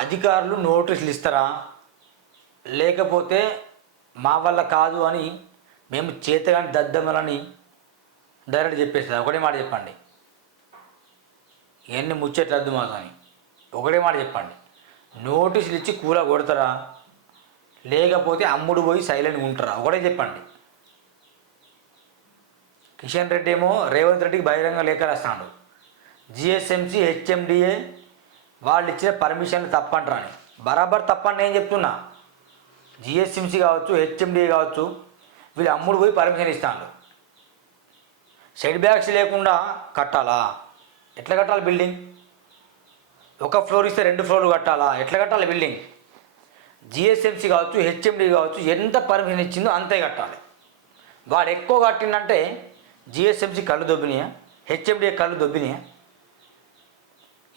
అధికారులు నోటీసులు ఇస్తారా? లేకపోతే మా వల్ల కాదు అని మేము చేతగాని దద్దమలని డైరెక్ట్ చెప్పేస్తారు? ఒకటే మాట చెప్పండి. ఎన్ని ముచ్చట్లు వద్దు మాకు అని. ఒకటే మాట చెప్పండి. నోటీసులు ఇచ్చి కూల కొడతారా? లేకపోతే అమ్ముడు పోయి సైలెంట్గా ఉంటారా? ఒకటే చెప్పండి. కిషన్ రెడ్డి ఏమో రేవంత్ రెడ్డికి బహిరంగ లేఖ రాస్తాడు. జిఎస్ఎంసి హెచ్ఎండిఏ వాళ్ళు ఇచ్చిన పర్మిషన్ తప్పంటారని. బరాబర్ తప్పని నేను చెప్తున్నా? జిఎస్ఎంసి కావచ్చు హెచ్ఎండి కావచ్చు వీళ్ళు అమ్ముడు పోయి పర్మిషన్ ఇస్తాడు సెట్ బ్యాగ్స్ లేకుండా కట్టాలా? ఎట్లా కట్టాలి బిల్డింగ్ ఒక ఫ్లోర్ ఇస్తే రెండు ఫ్లోర్లు కట్టాలా? ఎట్లా కట్టాలి బిల్డింగ్ జిఎస్ఎంసీ కావచ్చు హెచ్ఎండి కావచ్చు ఎంత పర్మిషన్ ఇచ్చిందో అంతే కట్టాలి. వాడు ఎక్కువ కట్టిందంటే జిఎస్ఎంసీ కళ్ళు దొబ్బినాయా? హెచ్ఎండి కళ్ళు దొబ్బినాయా?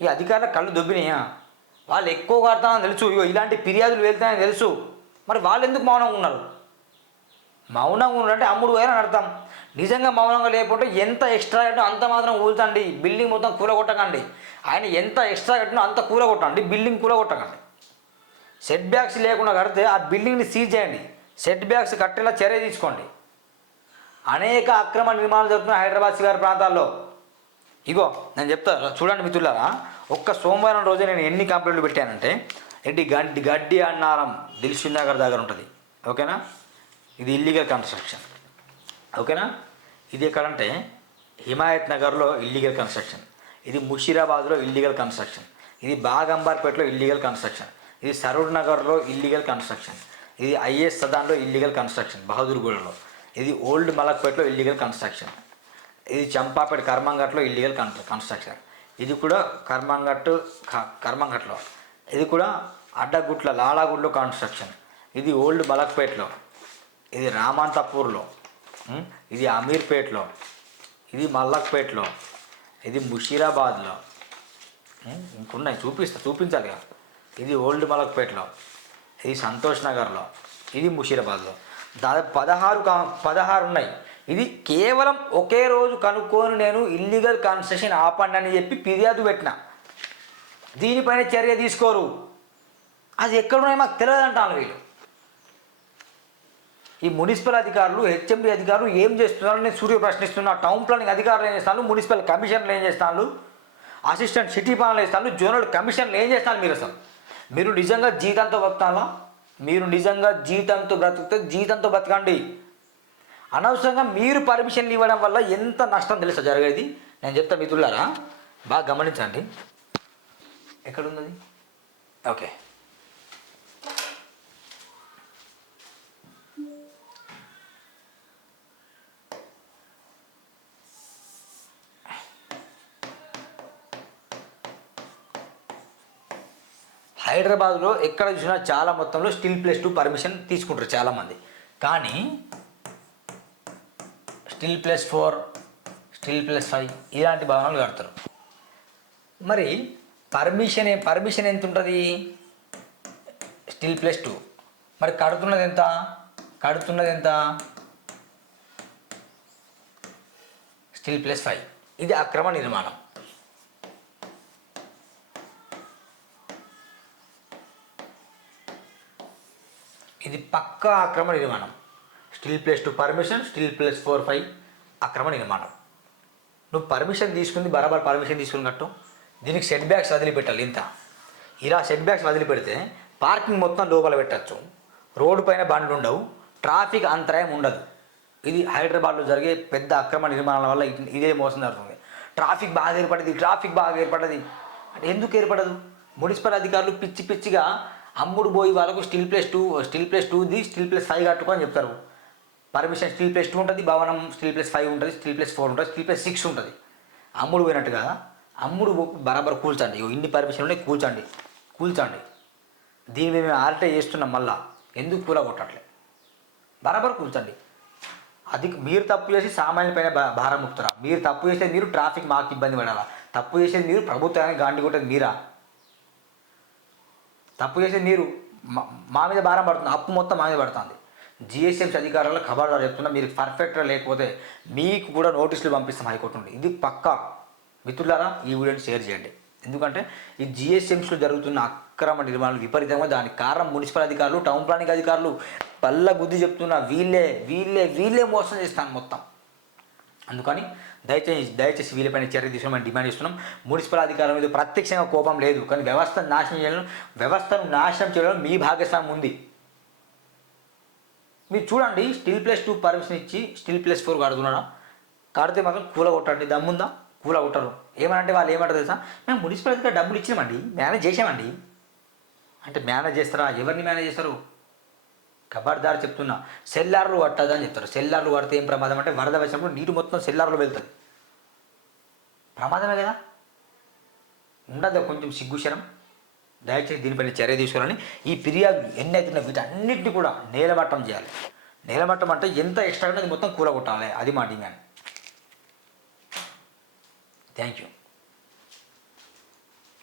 ఈ అధికారుల కళ్ళు దొబ్బినాయా? వాళ్ళు ఎక్కువ కడతానని తెలుసు. ఇగో ఇలాంటి ఫిర్యాదులు వెళ్తాయని తెలుసు. మరి వాళ్ళు ఎందుకు మౌనంగా ఉన్నారు? మౌనంగా ఉన్నారంటే అమ్ముడు పోయారని అర్థం నిజంగా మౌనంగా లేకపోతే ఎంత ఎక్స్ట్రా కట్టినా అంత మాత్రం ఊల్చండి బిల్డింగ్ మొత్తం కూలగొట్టకండి. ఆయన ఎంత ఎక్స్ట్రా కట్టినా అంత కూలగొట్టండి. బిల్డింగ్ కూలగొట్టకండి. సెట్ బ్యాగ్స్ లేకుండా కడితే ఆ బిల్డింగ్ని సీజ్ చేయండి. సెట్ బ్యాగ్స్ కట్టేలా చర్య తీసుకోండి. అనేక అక్రమ నిర్మాణాలు జరుగుతున్నాయి హైదరాబాద్ శివారు ప్రాంతాల్లో. ఇగో నేను చెప్తా చూడండి మిత్రులారా ఒక్క సోమవారం రోజే నేను ఎన్ని కంప్లైంట్లు పెట్టానంటే ఏంటి గడ్డి గడ్డి అన్నారం దిల్సుందాగర్ నగర్ దగ్గర ఉంటుంది. ఓకేనా? ఇది ఇల్లీగల్ కన్స్ట్రక్షన్ ఓకేనా? ఇది ఎక్కడంటే హిమాయత్ నగర్లో ఇల్లీగల్ కన్స్ట్రక్షన్ ఇది ముషీరాబాద్లో ఇల్లీగల్ కన్స్ట్రక్షన్ ఇది బాగంబార్పేటలో ఇల్లీగల్ కన్స్ట్రక్షన్ ఇది సరూర్ నగర్లో ఇల్లీగల్ కన్స్ట్రక్షన్ ఇది ఐఏఎస్ సదాన్లో ఇల్లీగల్ కన్స్ట్రక్షన్ బహదూర్గూడలో ఇది ఓల్డ్ మలక్పేటలో ఇల్లీగల్ కన్స్ట్రక్షన్ ఇది చంపాపేట కర్మంగట్లో ఇల్లీగల్ కన్ కన్స్ట్రక్షన్ ఇది కూడా కర్మంగట్టు కర్మంగట్లో. ఇది కూడా అడ్డగుట్ల లాలాగుడ్లో కన్స్ట్రక్షన్ ఇది ఓల్డ్ మలక్పేటలో ఇది రామంతపూర్లో. ఇది అమీర్పేట్లో. ఇది మల్లక్పేట్లో. ఇది ముషీరాబాద్లో. ఇంకున్నాయి చూపిస్తా చూపించాలి కదా. ఇది ఓల్డ్ మలక్పేట్లో. ఇది సంతోష్ నగర్లో. ఇది ముషీరాబాద్లో. దాదాపు పదహారు కా పదహారు ఉన్నాయి ఇది కేవలం ఒకే రోజు కనుక్కొని నేను ఇల్లీగల్ కన్స్ట్రక్షన్ ఆపండి అని చెప్పి ఫిర్యాదు పెట్టిన. దీనిపైన చర్య తీసుకోరు. అది ఎక్కడున్నాయో మాకు తెలియదు అంటాను వీళ్ళు. ఈ మున్సిపల్ అధికారులు హెచ్ఎండి అధికారులు ఏం చేస్తున్నారు? నేను సూర్య ప్రశ్నిస్తున్నా. టౌన్ ప్లానింగ్ అధికారులు ఏం చేస్తాను మున్సిపల్ కమిషన్లు ఏం చేస్తాను అసిస్టెంట్ సిటీ ప్లాన్లు వేస్తాను జోనల్ కమిషన్లు ఏం చేస్తాను మీరు అసలు? మీరు నిజంగా జీతంతో బతకాలా? మీరు నిజంగా జీతంతో బ్రతికితే జీతంతో బతకండి. అనవసరంగా మీరు పర్మిషన్లు ఇవ్వడం వల్ల ఎంత నష్టం తెలుసా జరిగేది? నేను చెప్తా మిత్రులారా బాగా గమనించండి. ఎక్కడున్నది ఓకే. హైదరాబాద్లో ఎక్కడ చూసినా చాలా మొత్తంలో స్టిల్ ప్లేస్ టు పర్మిషన్ తీసుకుంటారు చాలామంది. కానీ stilt plus four stilt plus five ఇలాంటి భవనాలు కడతారు. మరి పర్మిషన్ పర్మిషన్ ఎంత ఉంటుంది స్టిల్ ప్లస్ టూ. మరి కడుతున్నది ఎంత కడుతున్నది ఎంత స్టిల్ ప్లస్ ఫైవ్. ఇది అక్రమ నిర్మాణం. ఇది పక్కా అక్రమ నిర్మాణం. Stilt plus two permission stilt plus four five అక్రమ నిర్మాణం. నువ్వు పర్మిషన్ తీసుకుంది బరాబర్ పర్మిషన్ తీసుకుని కట్టు. దీనికి సెట్ బ్యాక్స్ వదిలిపెట్టాలి ఇంత. ఇలా సెట్ బ్యాక్స్ వదిలిపెడితే పార్కింగ్ మొత్తం లోపల పెట్టచ్చు. రోడ్డు పైన బండ్లు ఉండవు ట్రాఫిక్ అంతరాయం ఉండదు. ఇది హైదరాబాద్లో జరిగే పెద్ద అక్రమ నిర్మాణాల వల్ల ఇదే మోసం జరుగుతుంది. ట్రాఫిక్ బాగా ఏర్పడింది ట్రాఫిక్ బాగా ఏర్పడది. అంటే ఎందుకు ఏర్పడదు? మున్సిపల్ అధికారులు పిచ్చి పిచ్చిగా అమ్ముడు పోయి వాళ్ళకు stilt plus two stilt plus టూది stilt plus five కట్టుకొని చెప్తారు. పర్మిషన్ స్టీల్ ప్లస్ టూ ఉంటుంది భవనం స్టీల్ ప్లస్ ఫైవ్ ఉంటుంది స్టీల్ ప్లస్ ఫోర్ ఉంటుంది స్టీల్ ప్లస్ సిక్స్ ఉంటుంది. అమ్ముడు పోయినట్టుగా అమ్ముడు బరాబర్ కూల్చండి. ఇన్ని పర్మిషన్ ఉన్నాయి కూల్చండి కూల్చండి. దీని మీద మేము ఆల్టే చేస్తున్నాం మళ్ళా. ఎందుకు కూల కొట్టట్లే? బరాబర్ కూల్చండి. అది మీరు తప్పు చేసి సామాన్యులపైన భారం ముక్తురా మీరు తప్పు చేసేది మీరు ట్రాఫిక్ మాకు ఇబ్బంది పడాలా? తప్పు చేసేది మీరు ప్రభుత్వానికి గాండి కొట్టేది మీరా? తప్పు చేసేది మీరు మా- మా మీద భారం పడుతుంది అప్పు మొత్తం మా మీద పడుతుంది. జిఎస్ఎంసీ అధికారులు ఖబర్దారు చెప్తున్నా మీరు పర్ఫెక్ట్గా లేకపోతే మీకు కూడా నోటీసులు పంపిస్తాం హైకోర్టు నుండి. ఇది పక్కా. మిత్రులారా ఈ వీడియోని షేర్ చేయండి. ఎందుకంటే ఈ జిఎస్ఎంసీలో జరుగుతున్న అక్రమ నిర్మాణాలు విపరీతంగా దానికి కారణం మున్సిపల్ అధికారులు టౌన్ ప్లానింగ్ అధికారులు పల్ల బుద్ధి చెప్తున్న వీళ్ళే వీళ్ళే వీళ్ళే మోసం చేస్తాను మొత్తం. అందుకని దయచేసి దయచేసి వీళ్ళపైన చర్య తీసుకోమని డిమాండ్ చేస్తున్నాం. మున్సిపల్ అధికారుల మీద ప్రత్యక్షంగా కోపం లేదు కానీ వ్యవస్థను నాశనం చేయడం వ్యవస్థను నాశనం చేయడం మీ భాగస్వామ్యం ఉంది. మీరు చూడండి స్టిల్ ప్లస్ టూ పర్మిషన్ ఇచ్చి స్టిల్ ప్లస్ ఫోర్ కడుతున్నాడా? కడితే మాత్రం కూల కొట్టండి దమ్ముందా? కూల కొట్టరు. ఏమనంటే వాళ్ళు ఏమంటారు తెలుసా? మేము మున్సిపల్ అధికారి డబ్బులు ఇచ్చినామండి మేనేజ్ చేసామండి అంటే మేనేజ్ చేస్తారా? ఎవరిని మేనేజ్ చేస్తారు? కబార్దారు చెప్తున్నా. సెల్లార్లు పట్టదని చెప్తారు. సెల్లార్లు పడితే ఏం ప్రమాదం? అంటే వరద వచ్చినప్పుడు నీరు మొత్తం సెల్లార్లో వెళ్తుంది ప్రమాదమే కదా? ఉండదు కొంచెం సిగ్గుశరం దయచేసి దీనిపైన చర్య తీసుకోవాలని ఈ ఫిర్యాదులు ఎన్ని అవుతున్నాయి వీటన్నిటిని కూడా నేలమట్టం చేయాలి. నేలమట్టం అంటే ఎంత ఎక్స్ట్రా అది మొత్తం కూలగొట్టాలి. అది మా డిమాండ్. Thank you